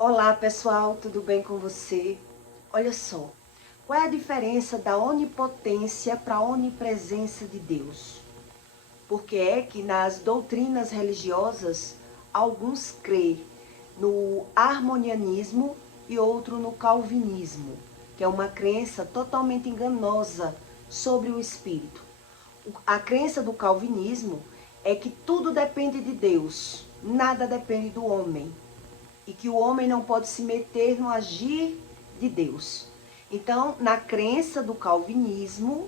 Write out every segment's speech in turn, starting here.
Olá pessoal, tudo bem com você? Olha só, qual é a diferença da onipotência para a onipresença de Deus? Porque é que nas doutrinas religiosas, alguns creem no armonianismo e outro no calvinismo, que é uma crença totalmente enganosa sobre o Espírito. A crença do calvinismo é que tudo depende de Deus, nada depende do homem. E que o homem não pode se meter no agir de Deus. Então, na crença do calvinismo,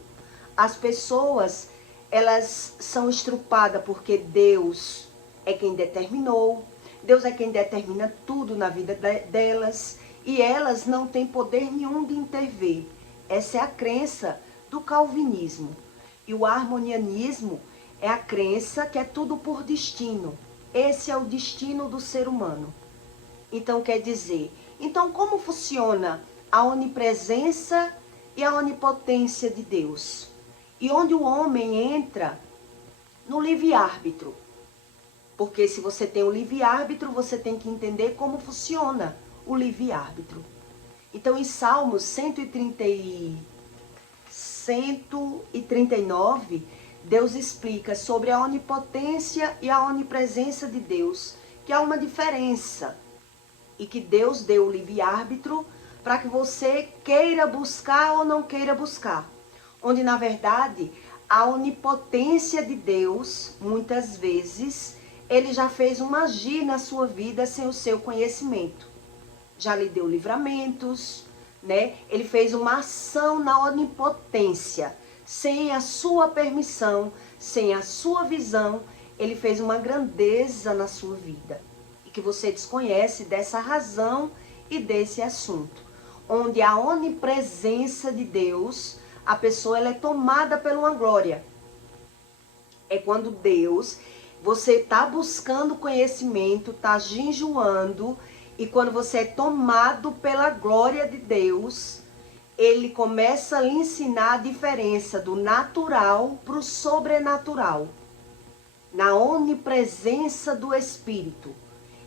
as pessoas, elas são estrupadas porque Deus é quem determinou, Deus é quem determina tudo na vida delas, e elas não têm poder nenhum de intervir. Essa é a crença do calvinismo. E o armonianismo é a crença que é tudo por destino. Esse é o destino do ser humano. Então, quer dizer, então como funciona a onipresença e a onipotência de Deus? E onde o homem entra no livre-árbitro. Porque se você tem o livre-árbitro, você tem que entender como funciona o livre-árbitro. Então, em Salmos 139, Deus explica sobre a onipotência e a onipresença de Deus, que há uma diferença. E que Deus deu o livre-árbitro para que você queira buscar ou não queira buscar. Onde, na verdade, a onipotência de Deus, muitas vezes, ele já fez um agir na sua vida sem o seu conhecimento. Já lhe deu livramentos, né? Ele fez uma ação na onipotência. Sem a sua permissão, sem a sua visão, ele fez uma grandeza na sua vida. Que você desconhece dessa razão e desse assunto. Onde a onipresença de Deus, a pessoa ela é tomada por uma glória. É quando Deus, você está buscando conhecimento, está jejuando, e quando você é tomado pela glória de Deus, ele começa a lhe ensinar a diferença do natural para o sobrenatural. Na onipresença do Espírito.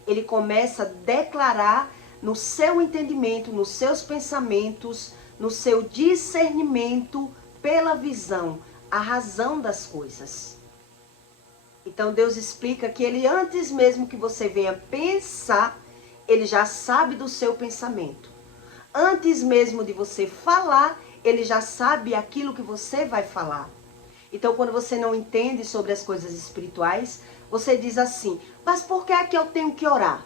Ele começa a declarar no seu entendimento, nos seus pensamentos, no seu discernimento pela visão, a razão das coisas. Então Deus explica que ele, antes mesmo que você venha pensar, ele já sabe do seu pensamento. Antes mesmo de você falar, ele já sabe aquilo que você vai falar. Então, quando você não entende sobre as coisas espirituais, você diz assim, mas por que é que eu tenho que orar?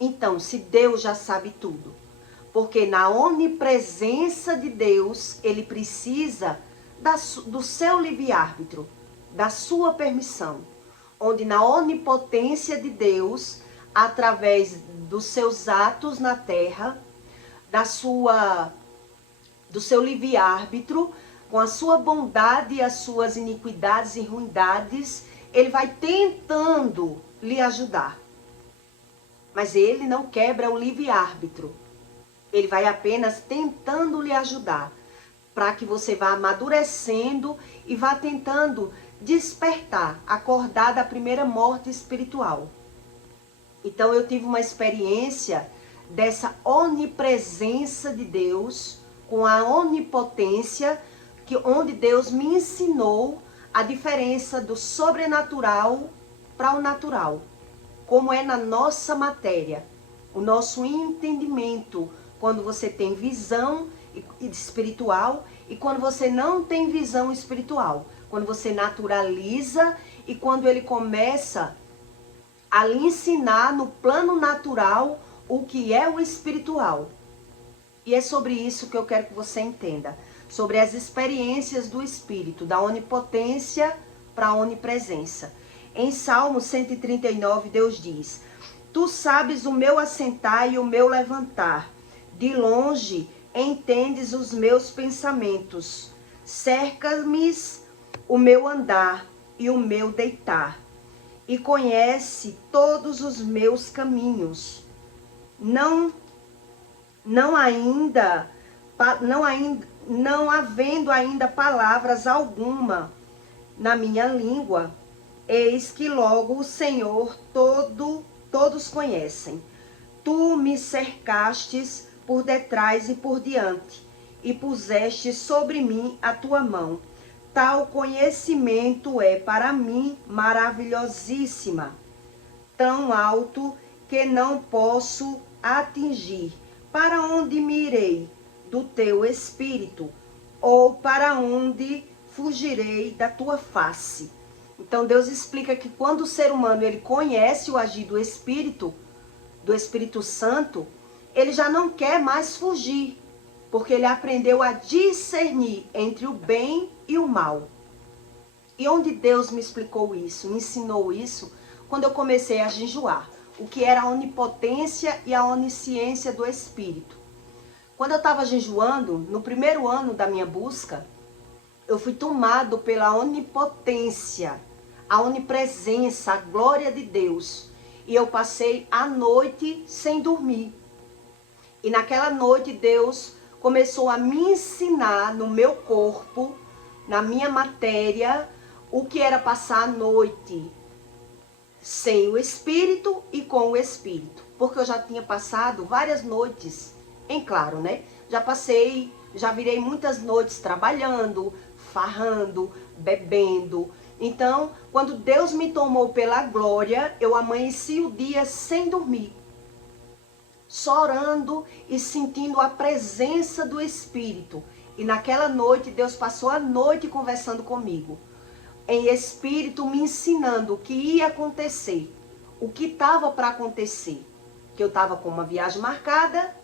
Então, se Deus já sabe tudo. Porque na onipresença de Deus, ele precisa do seu livre-árbitro, da sua permissão. Onde na onipotência de Deus, através dos seus atos na terra, do seu livre-árbitro, com a sua bondade e as suas iniquidades e ruindades, ele vai tentando lhe ajudar. Mas ele não quebra o livre-árbitro. Ele vai apenas tentando lhe ajudar, para que você vá amadurecendo e vá tentando despertar, acordar da primeira morte espiritual. Então eu tive uma experiência dessa onipresença de Deus, com a onipotência, onde Deus me ensinou a diferença do sobrenatural para o natural. Como é na nossa matéria, o nosso entendimento, quando você tem visão espiritual e quando você não tem visão espiritual. Quando você naturaliza e quando ele começa a lhe ensinar no plano natural o que é o espiritual. E é sobre isso que eu quero que você entenda. Sobre as experiências do Espírito, da onipotência para a onipresença. Em Salmo 139, Deus diz, tu sabes o meu assentar e o meu levantar. De longe entendes os meus pensamentos. Cerca-me o meu andar e o meu deitar. E conhece todos os meus caminhos. Não havendo ainda palavras alguma na minha língua, eis que logo o Senhor todos conhecem. Tu me cercastes por detrás e por diante, e puseste sobre mim a tua mão. Tal conhecimento é para mim maravilhosíssima, tão alto que não posso atingir. Para onde me irei do teu espírito? Ou para onde fugirei da tua face? Então Deus explica que quando o ser humano ele conhece o agir do Espírito Santo, ele já não quer mais fugir, porque ele aprendeu a discernir entre o bem e o mal. E onde Deus me explicou isso, me ensinou isso, quando eu comecei a jejuar, o que era a onipotência e a onisciência do Espírito. Quando eu estava jejuando, no primeiro ano da minha busca, eu fui tomado pela onipotência, a onipresença, a glória de Deus. E eu passei a noite sem dormir. E naquela noite Deus começou a me ensinar no meu corpo, na minha matéria, o que era passar a noite sem o Espírito e com o Espírito. Porque eu já tinha passado várias noites, em claro, né? Já virei muitas noites trabalhando, farrando, bebendo. Então, quando Deus me tomou pela glória, eu amanheci o dia sem dormir, só orando e sentindo a presença do Espírito. E naquela noite, Deus passou a noite conversando comigo, em espírito, me ensinando o que ia acontecer, o que estava para acontecer. Que eu estava com uma viagem marcada,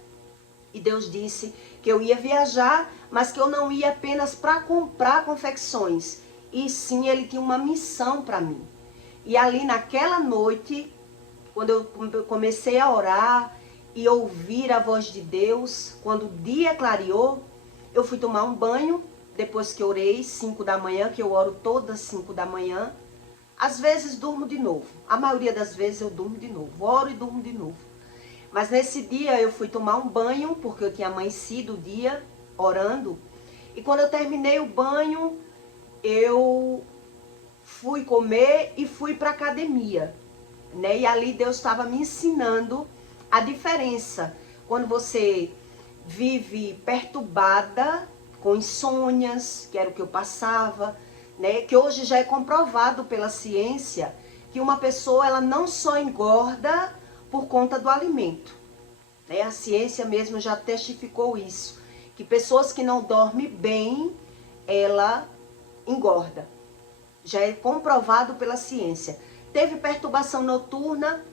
e Deus disse que eu ia viajar, mas que eu não ia apenas para comprar confecções, e sim, Ele tinha uma missão para mim. E ali naquela noite, quando eu comecei a orar e ouvir a voz de Deus, quando o dia clareou, eu fui tomar um banho, depois que orei, 5 da manhã, que eu oro todas 5 da manhã. Às vezes durmo de novo, a maioria das vezes eu durmo de novo, oro e durmo de novo. Mas nesse dia eu fui tomar um banho, porque eu tinha amanhecido o dia orando. E quando eu terminei o banho, eu fui comer e fui para a academia, né? E ali Deus estava me ensinando a diferença. Quando você vive perturbada, com insônias, que era o que eu passava, né? Que hoje já é comprovado pela ciência, que uma pessoa ela não só engorda por conta do alimento, né? A ciência mesmo já testificou isso, que pessoas que não dormem bem, ela engorda. Já é comprovado pela ciência. Teve perturbação noturna,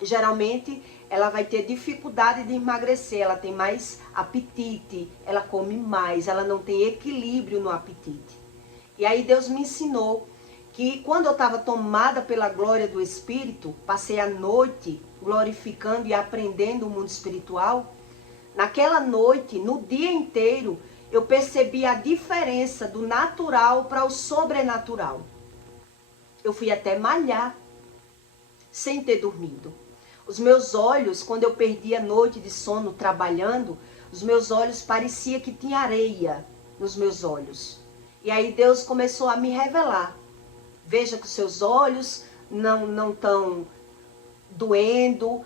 geralmente ela vai ter dificuldade de emagrecer, ela tem mais apetite, ela come mais, ela não tem equilíbrio no apetite. E aí Deus me ensinou que quando eu estava tomada pela glória do Espírito, passei a noite glorificando e aprendendo o mundo espiritual. Naquela noite, no dia inteiro, eu percebi a diferença do natural para o sobrenatural. Eu fui até malhar, sem ter dormido. Os meus olhos, quando eu perdi a noite de sono trabalhando, os meus olhos parecia que tinha areia nos meus olhos. E aí Deus começou a me revelar. Veja que os seus olhos não estão doendo.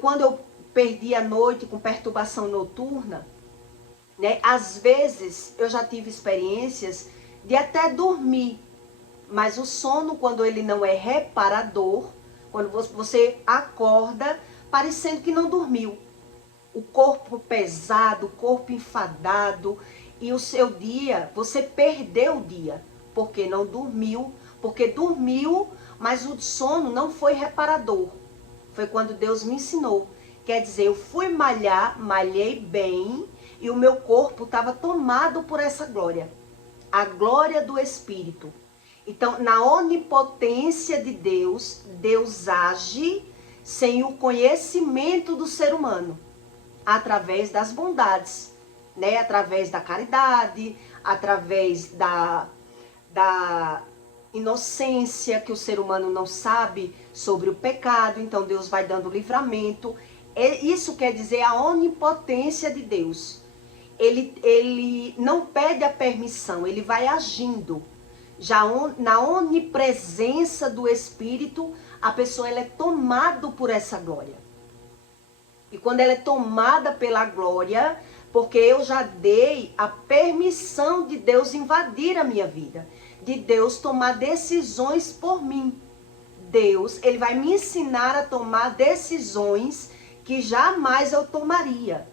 Quando eu perdi a noite com perturbação noturna, né, às vezes eu já tive experiências de até dormir, mas o sono, quando ele não é reparador, quando você acorda parecendo que não dormiu, o corpo pesado, o corpo enfadado, e o seu dia, você perdeu o dia, porque não dormiu, porque dormiu, mas o sono não foi reparador. Foi quando Deus me ensinou. Quer dizer, eu fui malhar, malhei bem, e o meu corpo estava tomado por essa glória. A glória do Espírito. Então, na onipotência de Deus, Deus age sem o conhecimento do ser humano. Através das bondades, né? Através da caridade, através da inocência, que o ser humano não sabe sobre o pecado. Então, Deus vai dando livramento. Isso quer dizer a onipotência de Deus. Ele não pede a permissão, ele vai agindo. Já na onipresença do Espírito, a pessoa ela é tomada por essa glória. E quando ela é tomada pela glória, porque eu já dei a permissão de Deus invadir a minha vida, de Deus tomar decisões por mim. Deus, ele vai me ensinar a tomar decisões que jamais eu tomaria.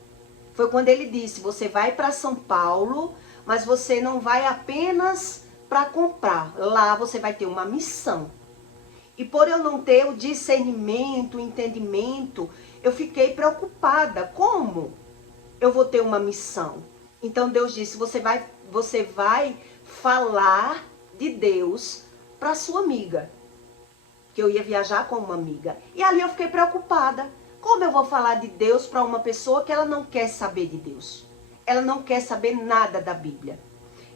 Foi quando ele disse, você vai para São Paulo, mas você não vai apenas para comprar. Lá você vai ter uma missão. E por eu não ter o discernimento, o entendimento, eu fiquei preocupada. Como eu vou ter uma missão? Então Deus disse, você vai falar de Deus para sua amiga. Que eu ia viajar com uma amiga. E ali eu fiquei preocupada. Como eu vou falar de Deus para uma pessoa que ela não quer saber de Deus? Ela não quer saber nada da Bíblia.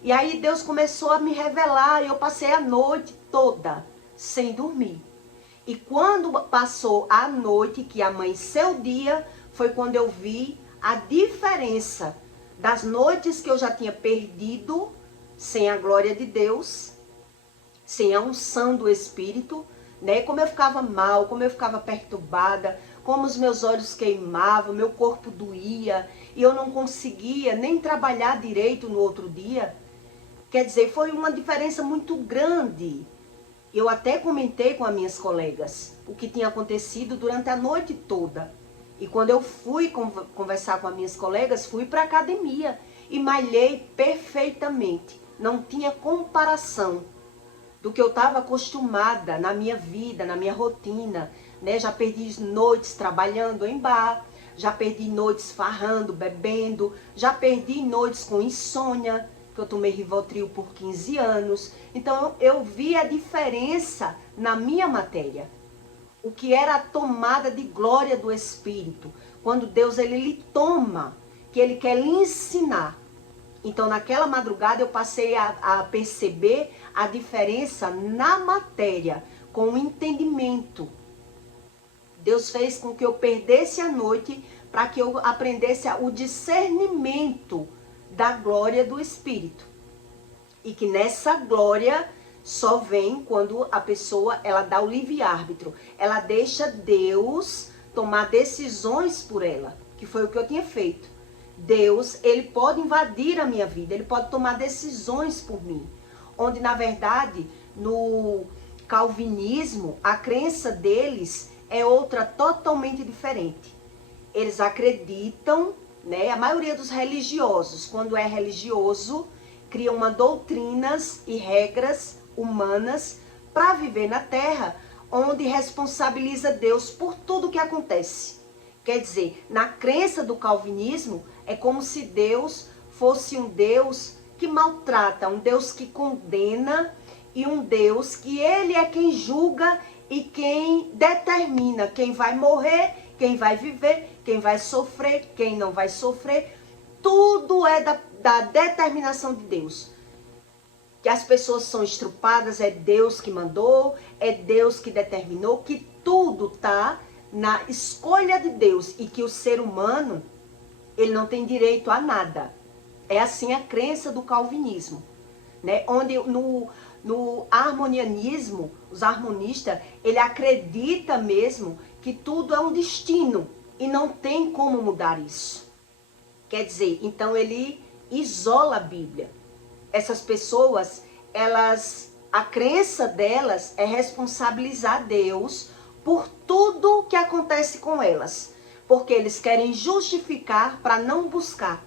E aí Deus começou a me revelar e eu passei a noite toda sem dormir. E quando passou a noite, que amanheceu o dia, foi quando eu vi a diferença das noites que eu já tinha perdido, sem a glória de Deus, sem a unção do Espírito, né? Como eu ficava mal, como eu ficava perturbada, como os meus olhos queimavam, meu corpo doía, e eu não conseguia nem trabalhar direito no outro dia. Quer dizer, foi uma diferença muito grande. Eu até comentei com as minhas colegas o que tinha acontecido durante a noite toda. E quando eu fui conversar com as minhas colegas, fui para a academia e malhei perfeitamente. Não tinha comparação do que eu estava acostumada na minha vida, na minha rotina, né? Já perdi noites trabalhando em bar, já perdi noites farrando, bebendo, já perdi noites com insônia, que eu tomei Rivotril por 15 anos. Então eu vi a diferença na minha matéria. O que era a tomada de glória do Espírito. Quando Deus ele lhe toma, que ele quer lhe ensinar. Então naquela madrugada eu passei a perceber a diferença na matéria, com o entendimento. Deus fez com que eu perdesse a noite para que eu aprendesse o discernimento da glória do Espírito. E que nessa glória só vem quando a pessoa ela dá o livre-árbitro. Ela deixa Deus tomar decisões por ela, que foi o que eu tinha feito. Deus, ele pode invadir a minha vida, ele pode tomar decisões por mim. Onde, na verdade, no calvinismo, a crença deles é outra totalmente diferente. Eles acreditam, né, a maioria dos religiosos, quando é religioso, criam doutrinas e regras humanas para viver na Terra, onde responsabiliza Deus por tudo que acontece. Quer dizer, na crença do calvinismo, é como se Deus fosse um Deus que maltrata, um Deus que condena e um Deus que ele é quem julga e quem determina quem vai morrer, quem vai viver, quem vai sofrer, quem não vai sofrer. Tudo é da determinação de Deus. Que as pessoas são estrupadas, é Deus que mandou, é Deus que determinou, que tudo está na escolha de Deus e que o ser humano, ele não tem direito a nada. É assim a crença do calvinismo, né? Onde no harmonianismo, os harmonistas, ele acredita mesmo que tudo é um destino e não tem como mudar isso. Quer dizer, então ele isola a Bíblia. Essas pessoas, a crença delas é responsabilizar Deus por tudo que acontece com elas. Porque eles querem justificar para não buscar.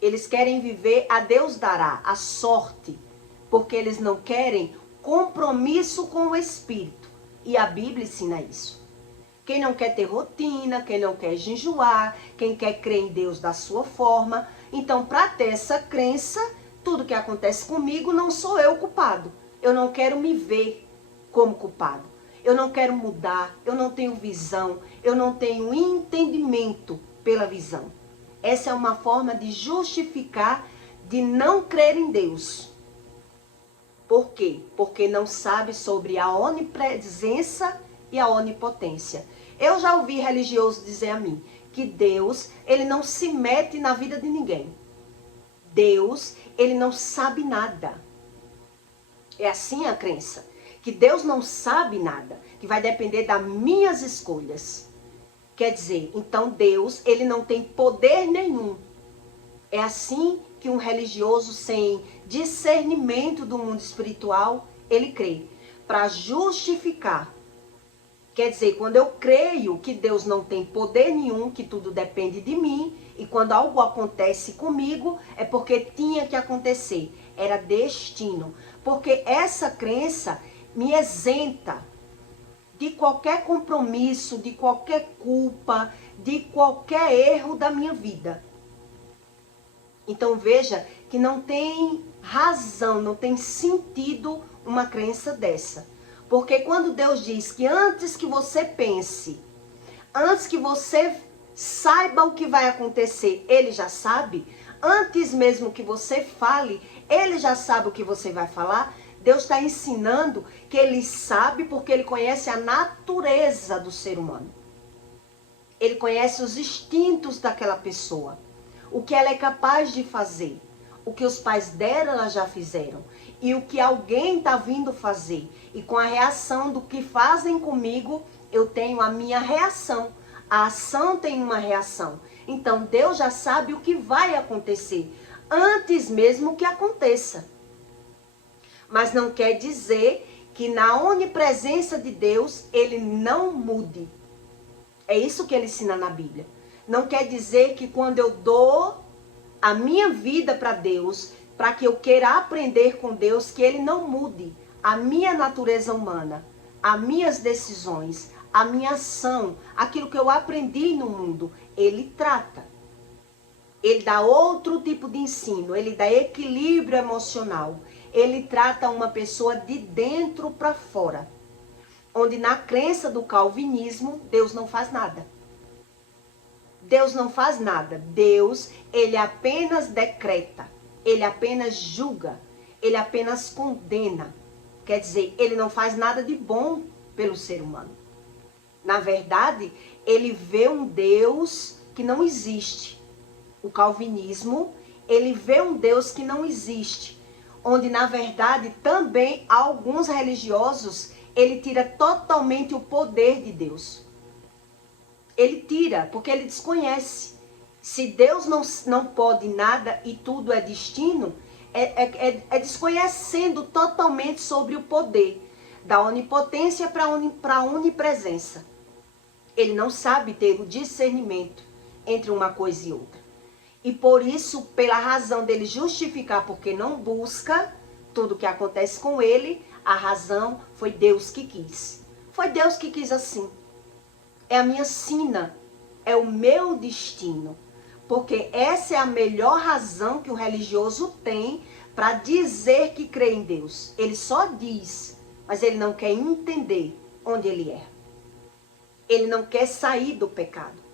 Eles querem viver a Deus dará, a sorte. Porque eles não querem compromisso com o Espírito. E a Bíblia ensina isso. Quem não quer ter rotina, quem não quer jejuar, quem quer crer em Deus da sua forma. Então, para ter essa crença, tudo que acontece comigo não sou eu culpado. Eu não quero me ver como culpado. Eu não quero mudar, eu não tenho visão, eu não tenho entendimento pela visão. Essa é uma forma de justificar, de não crer em Deus. Por quê? Porque não sabe sobre a onipresença e a onipotência. Eu já ouvi religioso dizer a mim que Deus, ele não se mete na vida de ninguém. Deus, ele não sabe nada. É assim a crença. Que Deus não sabe nada. Que vai depender das minhas escolhas. Quer dizer, então Deus, ele não tem poder nenhum. É assim que um religioso sem discernimento do mundo espiritual, ele crê. Para justificar. Quer dizer, quando eu creio que Deus não tem poder nenhum, que tudo depende de mim, e quando algo acontece comigo, é porque tinha que acontecer. Era destino. Porque essa crença me isenta de qualquer compromisso, de qualquer culpa, de qualquer erro da minha vida. Então veja que não tem razão, não tem sentido uma crença dessa. Porque quando Deus diz que antes que você pense, antes que você saiba o que vai acontecer, Ele já sabe. Antes mesmo que você fale, Ele já sabe o que você vai falar. Deus está ensinando que Ele sabe porque Ele conhece a natureza do ser humano. Ele conhece os instintos daquela pessoa. O que ela é capaz de fazer. O que os pais dela ela já fizeram. E o que alguém está vindo fazer. E com a reação do que fazem comigo, eu tenho a minha reação. A ação tem uma reação. Então Deus já sabe o que vai acontecer. Antes mesmo que aconteça. Mas não quer dizer que na onipresença de Deus, ele não mude. É isso que ele ensina na Bíblia. Não quer dizer que quando eu dou a minha vida para Deus, para que eu queira aprender com Deus, que ele não mude a minha natureza humana, as minhas decisões, a minha ação, aquilo que eu aprendi no mundo. Ele trata. Ele dá outro tipo de ensino, ele dá equilíbrio emocional. Ele trata uma pessoa de dentro para fora. Onde na crença do calvinismo, Deus não faz nada. Deus não faz nada. Deus, ele apenas decreta. Ele apenas julga. Ele apenas condena. Quer dizer, ele não faz nada de bom pelo ser humano. Na verdade, ele vê um Deus que não existe. O calvinismo, ele vê um Deus que não existe. Onde, na verdade, também alguns religiosos, ele tira totalmente o poder de Deus. Ele tira, porque ele desconhece. Se Deus não pode nada e tudo é destino, é desconhecendo totalmente sobre o poder. Da onipotência para a onipresença. Ele não sabe ter o discernimento entre uma coisa e outra. E por isso, pela razão dele justificar porque não busca tudo o que acontece com ele, a razão foi Deus que quis. Foi Deus que quis assim. É a minha sina, é o meu destino. Porque essa é a melhor razão que o religioso tem para dizer que crê em Deus. Ele só diz, mas ele não quer entender onde ele é. Ele não quer sair do pecado.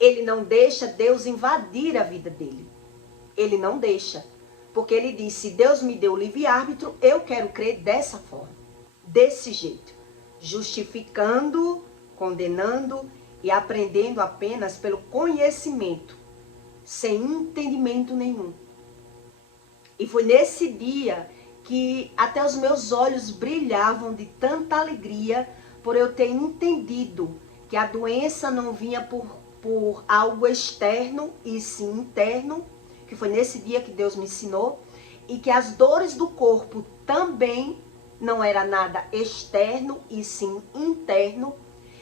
Ele não deixa Deus invadir a vida dele. Ele não deixa. Porque ele diz, se Deus me deu livre-árbitro, eu quero crer dessa forma. Desse jeito. Justificando, condenando e aprendendo apenas pelo conhecimento. Sem entendimento nenhum. E foi nesse dia que até os meus olhos brilhavam de tanta alegria por eu ter entendido que a doença não vinha por algo externo e sim interno, que foi nesse dia que Deus me ensinou, e que as dores do corpo também não era nada externo e sim interno,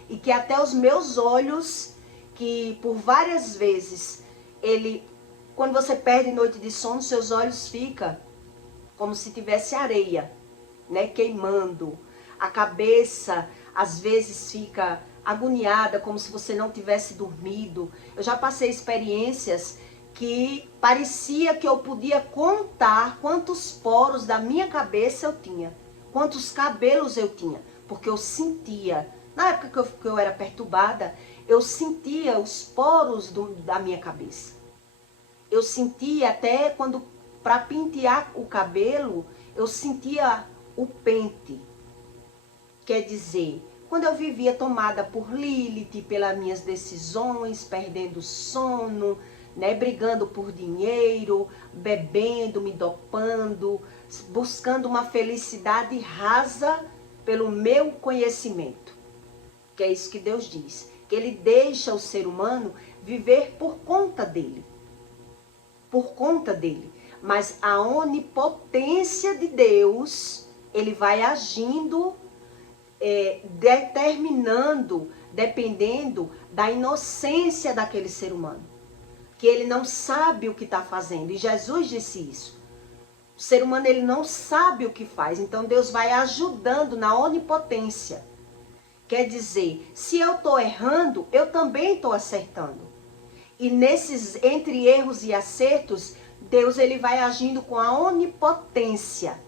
e que até os meus olhos, que por várias vezes, quando você perde noite de sono, seus olhos ficam como se tivesse areia, né, queimando, a cabeça às vezes fica agoniada, como se você não tivesse dormido. Eu já passei experiências que parecia que eu podia contar quantos poros da minha cabeça eu tinha, quantos cabelos eu tinha, porque eu sentia, na época que eu era perturbada, eu sentia os poros da minha cabeça. Eu sentia até quando, para pentear o cabelo, eu sentia o pente. Quer dizer, quando eu vivia tomada por Lilith, pelas minhas decisões, perdendo sono, né, brigando por dinheiro, bebendo, me dopando, buscando uma felicidade rasa pelo meu conhecimento. Que é isso que Deus diz. que ele deixa o ser humano viver por conta dele. Por conta dele. Mas a onipotência de Deus, ele vai agindo, determinando, dependendo da inocência daquele ser humano. Que ele não sabe o que está fazendo. E Jesus disse isso. O ser humano, ele não sabe o que faz. Então Deus vai ajudando na onipotência. Quer dizer, se eu estou errando, eu também estou acertando. E nesses, entre erros e acertos, Deus ele vai agindo com a onipotência.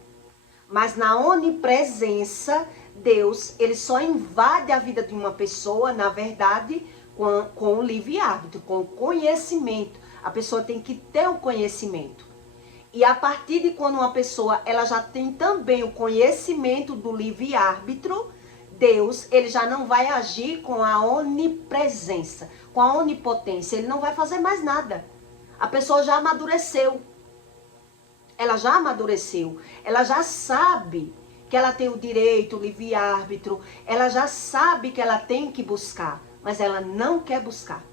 Mas na onipresença, Deus ele só invade a vida de uma pessoa, na verdade, com o livre-árbitro, com o conhecimento. A pessoa tem que ter o conhecimento. E a partir de quando uma pessoa ela já tem também o conhecimento do livre-árbitro, Deus, ele já não vai agir com a onipresença, com a onipotência. Ele não vai fazer mais nada. A pessoa já amadureceu. Ela já amadureceu. Ela já sabe que ela tem o direito, o livre-árbitro. Ela já sabe que ela tem que buscar, mas ela não quer buscar.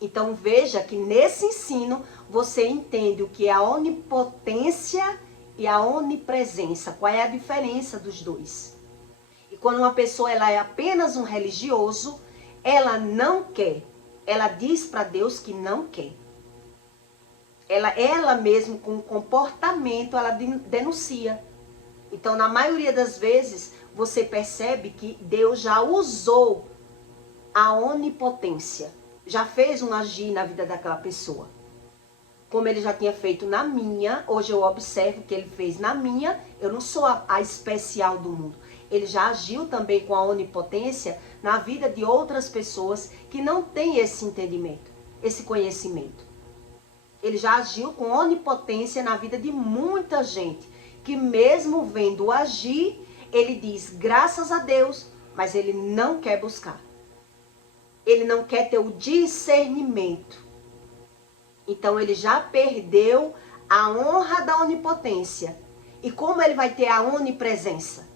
Então veja que nesse ensino você entende o que é a onipotência e a onipresença. Qual é a diferença dos dois? E quando uma pessoa ela é apenas um religioso, ela não quer. Ela diz para Deus que não quer. Ela mesmo com o comportamento, ela denuncia. Então, na maioria das vezes, você percebe que Deus já usou a onipotência. Já fez um agir na vida daquela pessoa. Como ele já tinha feito na minha, hoje eu observo que ele fez na minha, eu não sou a especial do mundo. Ele já agiu também com a onipotência na vida de outras pessoas que não têm esse entendimento, esse conhecimento. Ele já agiu com onipotência na vida de muita gente, que mesmo vendo agir, ele diz graças a Deus, mas ele não quer buscar. Ele não quer ter o discernimento. Então ele já perdeu a honra da onipotência. E como ele vai ter a onipresença?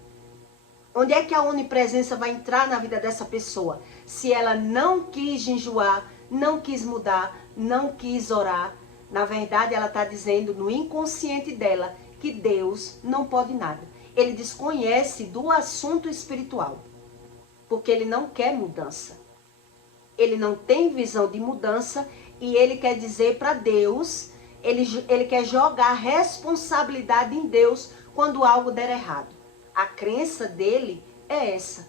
Onde é que a onipresença vai entrar na vida dessa pessoa? Se ela não quis jejuar, não quis mudar, não quis orar, na verdade ela está dizendo no inconsciente dela que Deus não pode nada. Ele desconhece do assunto espiritual, porque ele não quer mudança. Ele não tem visão de mudança e ele quer dizer para Deus, ele quer jogar a responsabilidade em Deus quando algo der errado. A crença dele é essa,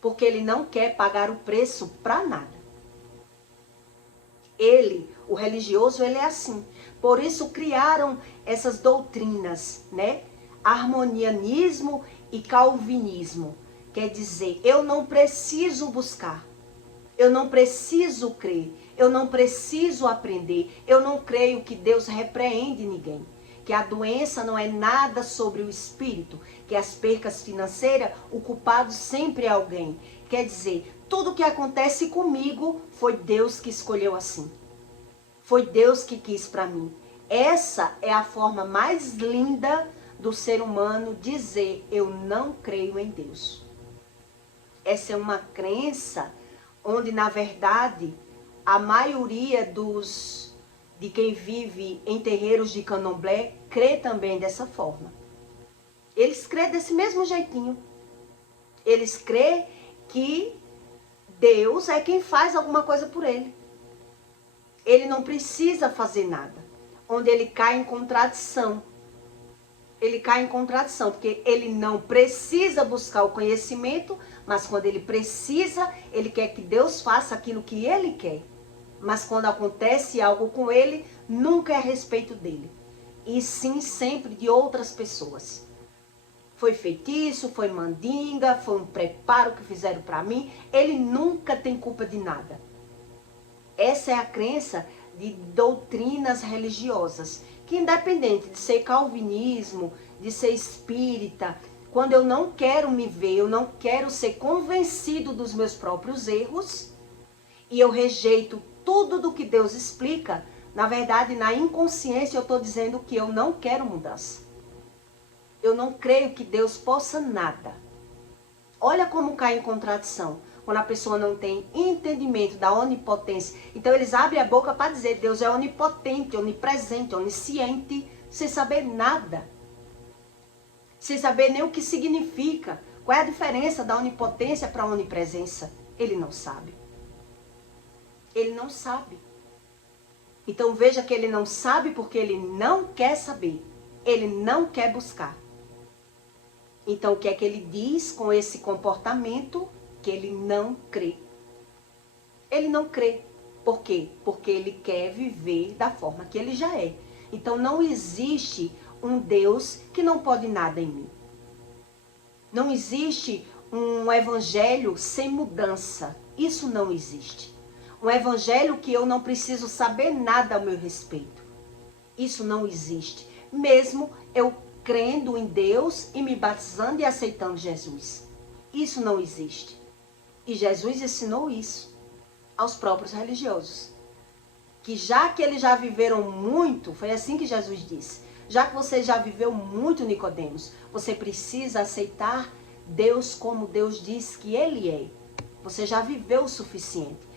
porque ele não quer pagar o preço para nada. Ele, o religioso, ele é assim. Por isso criaram essas doutrinas, né? Armonianismo e calvinismo. Quer dizer, eu não preciso buscar, eu não preciso crer, eu não preciso aprender, eu não creio que Deus repreende ninguém. Que a doença não é nada sobre o espírito, que as percas financeiras, o culpado sempre é alguém. Quer dizer, tudo que acontece comigo foi Deus que escolheu assim. Foi Deus que quis para mim. Essa é a forma mais linda do ser humano dizer, eu não creio em Deus. Essa é uma crença onde, na verdade, a maioria de quem vive em terreiros de candomblé crê também dessa forma. Eles crêem desse mesmo jeitinho. Eles crêem que Deus é quem faz alguma coisa por ele. Ele não precisa fazer nada. Onde ele cai em contradição. Ele cai em contradição, porque ele não precisa buscar o conhecimento, mas quando ele precisa, ele quer que Deus faça aquilo que ele quer. Mas quando acontece algo com ele, nunca é a respeito dele. E sim, sempre de outras pessoas. Foi feitiço, foi mandinga, foi um preparo que fizeram para mim. Ele nunca tem culpa de nada. Essa é a crença de doutrinas religiosas. Que independente de ser calvinismo, de ser espírita, quando eu não quero me ver, eu não quero ser convencido dos meus próprios erros, e eu rejeito tudo do que Deus explica, na verdade, na inconsciência eu estou dizendo que eu não quero mudança. Eu não creio que Deus possa nada. Olha como cai em contradição. quando a pessoa não tem entendimento da onipotência. Então eles abrem a boca para dizer, Deus é onipotente, onipresente, onisciente, sem saber nada. Sem saber nem o que significa. Qual é a diferença da onipotência para a onipresença? Ele não sabe. Ele não sabe. Então veja que ele não sabe porque ele não quer saber. Ele não quer buscar. Então o que é que ele diz com esse comportamento? Que ele não crê. Ele não crê. Por quê? Porque ele quer viver da forma que ele já é. Então não existe um Deus que não pode nada em mim. Não existe um evangelho sem mudança. Isso não existe. Um evangelho que eu não preciso saber nada ao meu respeito. Isso não existe. Mesmo eu crendo em Deus e me batizando e aceitando Jesus. Isso não existe. E Jesus ensinou isso aos próprios religiosos. Que já que eles já viveram muito, foi assim que Jesus disse, já que você já viveu muito, Nicodemos, você precisa aceitar Deus como Deus diz que Ele é. Você já viveu o suficiente.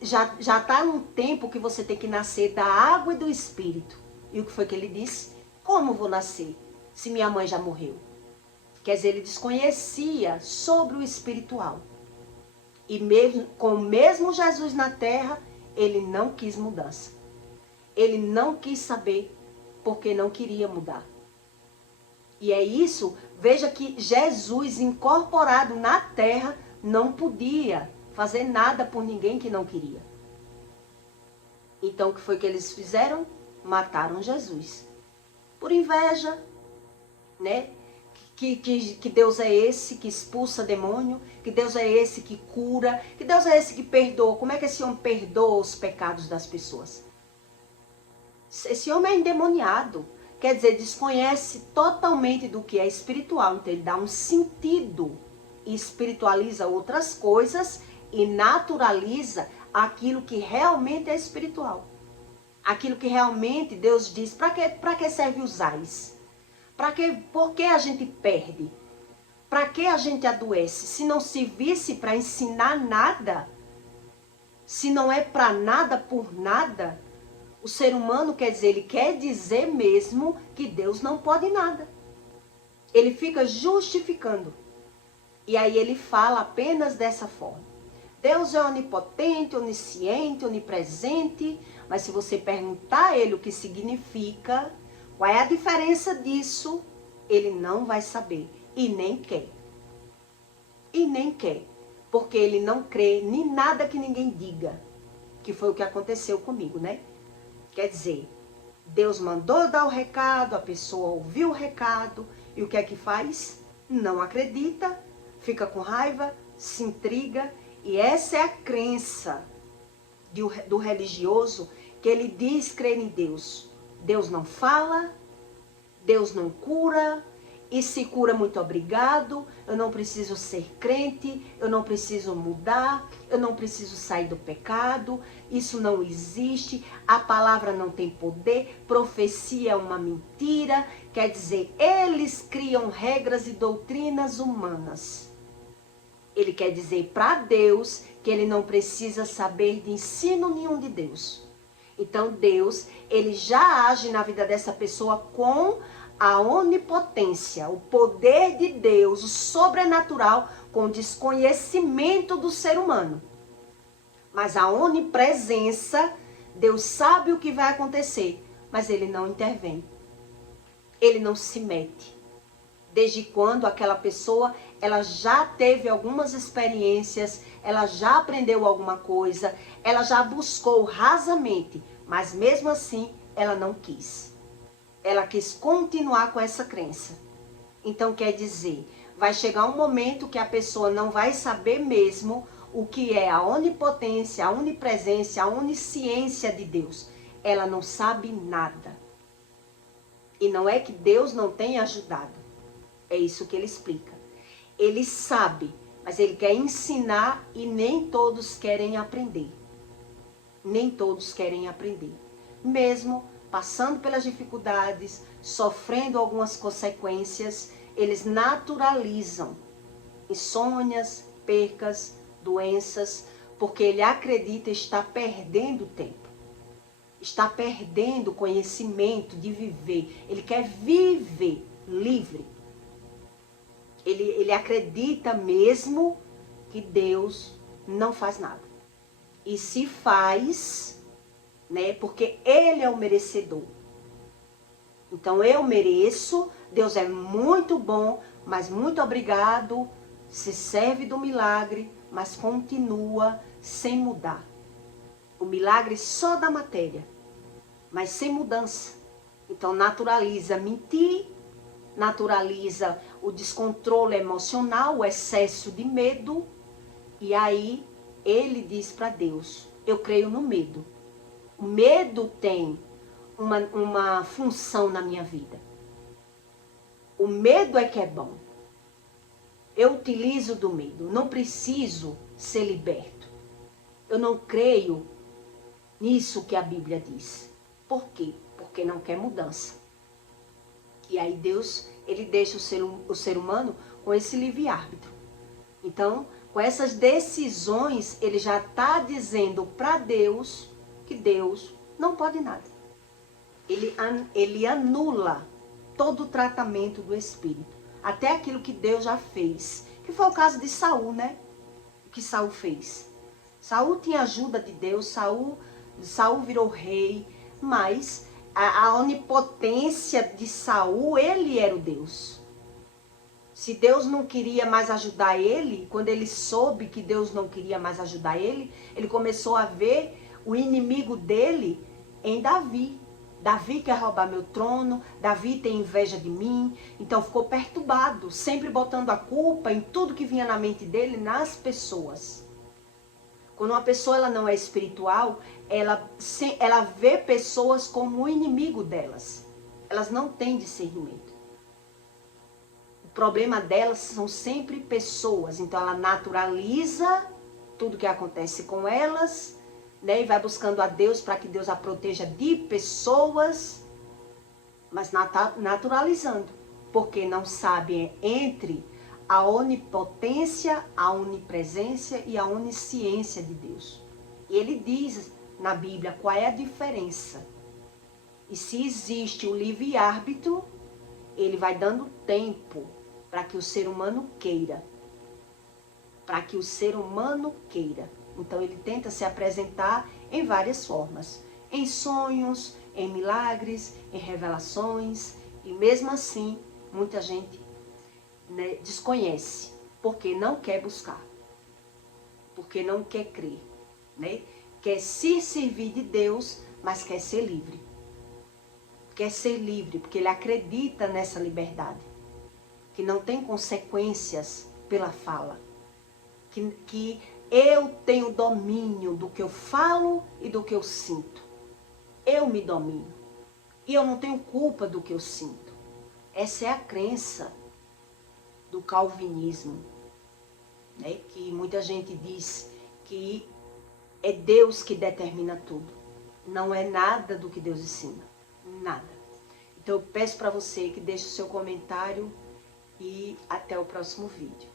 Já está num tempo que você tem que nascer da água e do Espírito. E o que foi que ele disse? Como vou nascer se minha mãe já morreu? Quer dizer, ele desconhecia sobre o espiritual. E mesmo, com o mesmo Jesus na terra, ele não quis mudança. Ele não quis saber porque não queria mudar. E é isso, veja que Jesus incorporado na terra não podia fazer nada por ninguém que não queria. Então o que foi que eles fizeram? Mataram Jesus. Por inveja, né? Que Deus é esse que expulsa demônio, que Deus é esse que cura, que Deus é esse que perdoa. Como é que esse homem perdoa os pecados das pessoas? Esse homem é endemoniado, quer dizer, desconhece totalmente do que é espiritual. Então ele dá um sentido e espiritualiza outras coisas e naturaliza aquilo que realmente é espiritual. Aquilo que realmente Deus diz, para que serve os ais? Por que a gente perde? Para que a gente adoece? Se não servisse para ensinar nada, se não é para nada por nada, o ser humano quer dizer, ele quer dizer mesmo que Deus não pode nada. Ele fica justificando. E aí ele fala apenas dessa forma. Deus é onipotente, onisciente, onipresente, mas se você perguntar a ele o que significa, qual é a diferença disso, ele não vai saber e nem quer. E nem quer, porque ele não crê em nada que ninguém diga, que foi o que aconteceu comigo, né? Quer dizer, Deus mandou dar o recado, a pessoa ouviu o recado, e o que é que faz? Não acredita, fica com raiva, se intriga, e essa é a crença do religioso, que ele diz crer em Deus. Deus não fala, Deus não cura, e se cura, muito obrigado, eu não preciso ser crente, eu não preciso mudar, eu não preciso sair do pecado, isso não existe, a palavra não tem poder, profecia é uma mentira, quer dizer, eles criam regras e doutrinas humanas. Ele quer dizer para Deus que ele não precisa saber de ensino nenhum de Deus. Então Deus, ele já age na vida dessa pessoa com a onipotência, o poder de Deus, o sobrenatural, com desconhecimento do ser humano. Mas a onipresença, Deus sabe o que vai acontecer, mas ele não intervém. Ele não se mete. Desde quando aquela pessoa, ela já teve algumas experiências, ela já aprendeu alguma coisa, ela já buscou rasamente, mas mesmo assim ela não quis. Ela quis continuar com essa crença. Então quer dizer, vai chegar um momento que a pessoa não vai saber mesmo o que é a onipotência, a onipresença, a onisciência de Deus. Ela não sabe nada. E não é que Deus não tenha ajudado. É isso que ele explica. Ele sabe, mas ele quer ensinar e nem todos querem aprender. Nem todos querem aprender. Mesmo passando pelas dificuldades, sofrendo algumas consequências, eles naturalizam insônias, percas, doenças, porque ele acredita estar perdendo tempo. Está perdendo o conhecimento de viver. Ele quer viver livre. Ele acredita mesmo que Deus não faz nada. E se faz, né, porque ele é o merecedor. Então eu mereço, Deus é muito bom, mas muito obrigado, se serve do milagre, mas continua sem mudar. O milagre só da matéria, mas sem mudança. Então naturaliza mentir, naturaliza o descontrole emocional, o excesso de medo. E aí ele diz para Deus, eu creio no medo. O medo tem uma função na minha vida. O medo é que é bom. Eu utilizo do medo, não preciso ser liberto. Eu não creio nisso que a Bíblia diz. Por quê? Porque não quer mudança. E aí Deus, ele deixa o ser humano com esse livre-árbitro. Então, com essas decisões, ele já está dizendo para Deus que Deus não pode nada. Ele anula todo o tratamento do Espírito. Até aquilo que Deus já fez. Que foi o caso de Saul, né? O que Saul fez. Saul tinha ajuda de Deus, Saul virou rei, mas a onipotência de Saul, ele era o Deus. Se Deus não queria mais ajudar ele, quando ele soube que Deus não queria mais ajudar ele, ele começou a ver o inimigo dele em Davi. Davi quer roubar meu trono, Davi tem inveja de mim, então ficou perturbado, sempre botando a culpa em tudo que vinha na mente dele, nas pessoas. Quando uma pessoa ela não é espiritual, ela vê pessoas como o inimigo delas. Elas não têm discernimento. O problema delas são sempre pessoas, então ela naturaliza tudo que acontece com elas, né, e vai buscando a Deus para que Deus a proteja de pessoas, mas naturalizando, porque não sabe entre a onipotência, a onipresença e a onisciência de Deus. E ele diz na Bíblia qual é a diferença. E se existe o livre-árbitro, ele vai dando tempo para que o ser humano queira. Para que o ser humano queira. Então ele tenta se apresentar em várias formas. Em sonhos, em milagres, em revelações. E mesmo assim, muita gente, né, desconhece. Porque não quer buscar. Porque não quer crer. Né? Quer se servir de Deus, mas quer ser livre. Quer ser livre, porque ele acredita nessa liberdade. Que não tem consequências pela fala. Que eu tenho domínio do que eu falo e do que eu sinto. Eu me domino. E eu não tenho culpa do que eu sinto. Essa é a crença do calvinismo. Né? Que muita gente diz que é Deus que determina tudo. Não é nada do que Deus ensina. Nada. Então eu peço para você que deixe o seu comentário e até o próximo vídeo.